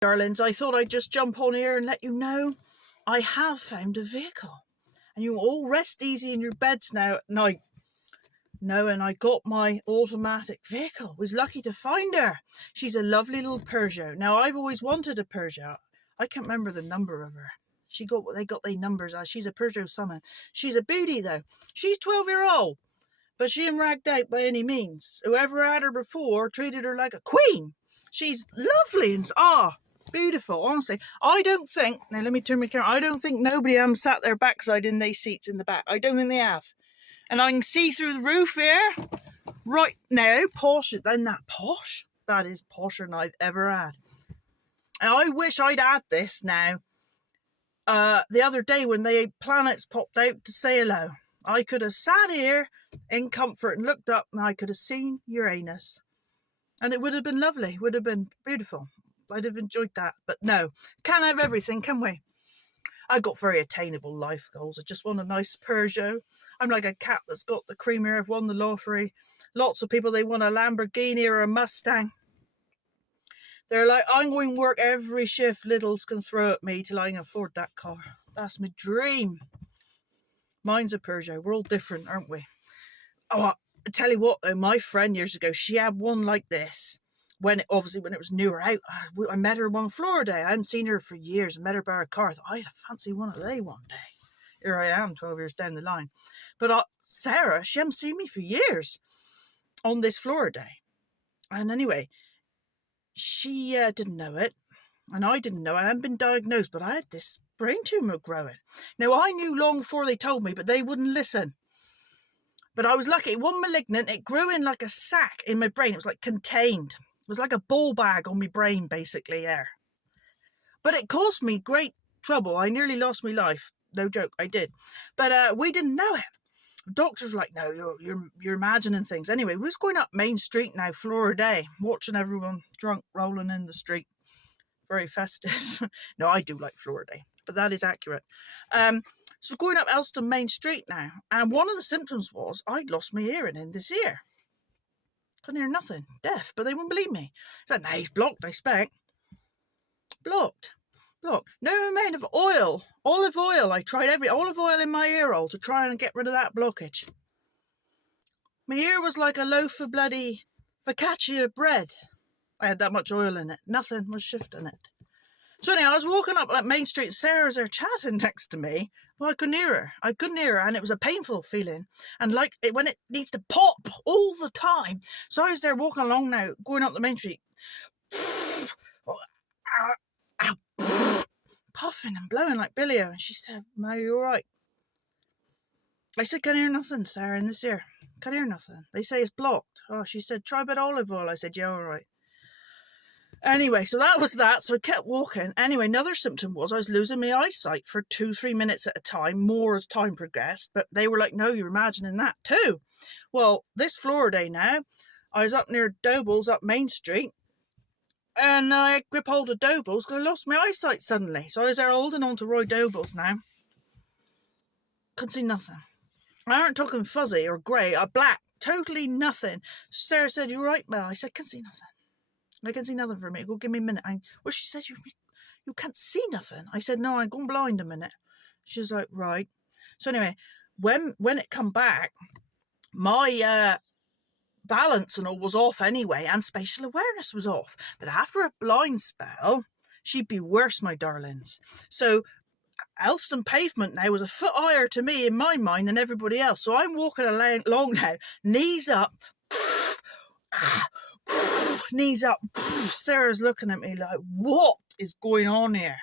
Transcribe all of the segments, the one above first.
Darlings, I thought I'd just jump on here and let you know I have found a vehicle. And you all rest easy in your beds now at night, knowing I got my automatic vehicle. Was lucky to find her. She's a lovely little Peugeot. Now, I've always wanted a Peugeot. I can't remember the number of her. They got their numbers as. She's a Peugeot something. She's a beauty though. She's 12-year-old, but she ain't ragged out by any means. Whoever had her before treated her like a queen. She's lovely and beautiful, honestly. I don't think, now let me turn my camera, I don't think nobody sat their backside in their seats in the back. I don't think they have. And I can see through the roof here right now. Posh, isn't that posh? That is posher than I've ever had. And I wish I'd had this now. The other day when the planets popped out to say hello, I could have sat here in comfort and looked up and I could have seen Uranus. And it would have been lovely, would have been beautiful. I'd have enjoyed that, but no, can't have everything, can we? I got very attainable life goals. I just want a nice Peugeot. I'm like a cat that's got the cream here. I've won the lottery. Lots of people, they want a Lamborghini or a Mustang. They're like, I'm going to work every shift littles can throw at me till I can afford that car. That's my dream. Mine's a Peugeot. We're all different, aren't we? Oh, I tell you what, though, my friend years ago, she had one like this. When it was newer out, I met her one floraday. I hadn't seen her for years. I met her by her car. I thought, I'd fancy one of they one day. Here I am, 12 years down the line. But Sarah, she hadn't seen me for years on this floraday. And anyway, she didn't know it. And I didn't know it. I hadn't been diagnosed, but I had this brain tumor growing. Now, I knew long before they told me, but they wouldn't listen. But I was lucky. It wasn't malignant. It grew in like a sac in my brain. It was like contained. It was like a ball bag on my brain, basically, there. But it caused me great trouble. I nearly lost my life. No joke, I did. But we didn't know it. The doctors were like, no, you're imagining things. Anyway, we was going up Main Street now, floraday, watching everyone drunk, rolling in the street. Very festive. No, I do like floraday, but that is accurate. So going up Elston Main Street now, and one of the symptoms was I'd lost my hearing in this ear. Couldn't hear nothing, deaf, but they wouldn't believe me. It's like, no, he's blocked, I expect. Blocked. No amount of oil, olive oil. I tried every olive oil in my ear hole to try and get rid of that blockage. My ear was like a loaf of bloody focaccia bread. I had that much oil in it. Nothing was shifting it. So anyhow, I was walking up at Main Street. Sarah's there chatting next to me. Well, I couldn't hear her. And it was a painful feeling. And like when it needs to pop all the time. So I was there walking along now, going up the Main Street. Puffing and blowing like Billy-O. And she said, "Are you all right?" I said, "Can't hear nothing, Sarah, in this ear. Can't hear nothing. They say it's blocked." Oh, she said, "Try a bit of olive oil." I said, "Yeah, all right." Anyway, so that was that. So I kept walking. Anyway, another symptom was I was losing my eyesight for 2-3 minutes at a time, more as time progressed. But they were like, no, you're imagining that too. Well, this floraday now, I was up near Doble's up Main Street. And I grip hold of Doble's because I lost my eyesight suddenly. So I was there holding on to Roy Doble's now. Couldn't see nothing. I aren't talking fuzzy or grey or black. Totally nothing. Sarah said, "You all right, Mel?" I said, "Can't see nothing. I can see nothing for me. Go give me a minute." Well, she said, you can't see nothing. I said, "No, I'm going blind a minute." She's like, "Right." So anyway, when it come back, my balance and all was off anyway, and spatial awareness was off. But after a blind spell, she'd be worse, my darlings. So Elston pavement now was a foot higher to me in my mind than everybody else. So I'm walking along now, knees up, knees up. Sarah's looking at me like, what is going on here?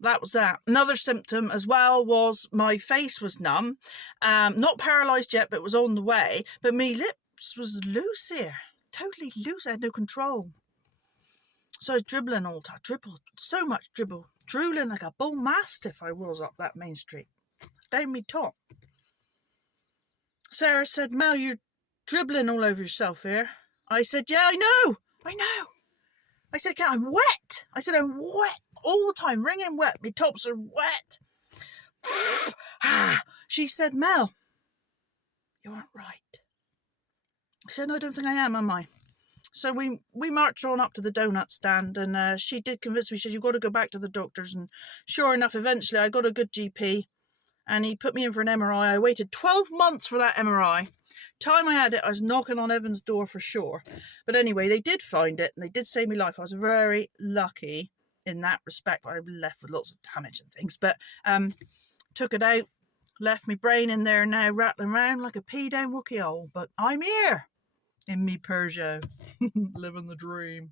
That was that. Another symptom as well was my face was numb. Not paralysed yet, but it was on the way. But my lips was loose here. Totally loose. I had no control. So I was dribbling all the time. So much dribble. Drooling like a bull mastiff I was up that Main Street. Down me top. Sarah said, "Mel, you're dribbling all over yourself here." I said, "Yeah, I know. I said, I'm wet. I said, I'm wet all the time, wringing wet. My tops are wet. She said, "Mel, you aren't right." I said, "No, I don't think I am I?" So we marched on up to the donut stand, and she did convince me. She said, you've got to go back to the doctors. And sure enough, eventually I got a good GP, and he put me in for an MRI. I waited 12 months for that MRI. Time I had it, I was knocking on heaven's door for sure. But anyway, they did find it, and they did save me life. I was very lucky in that respect. I was left with lots of damage and things, but took it out, left me brain in there now, rattling around like a pea down Wookie hole. But I'm here in me Peugeot, living the dream.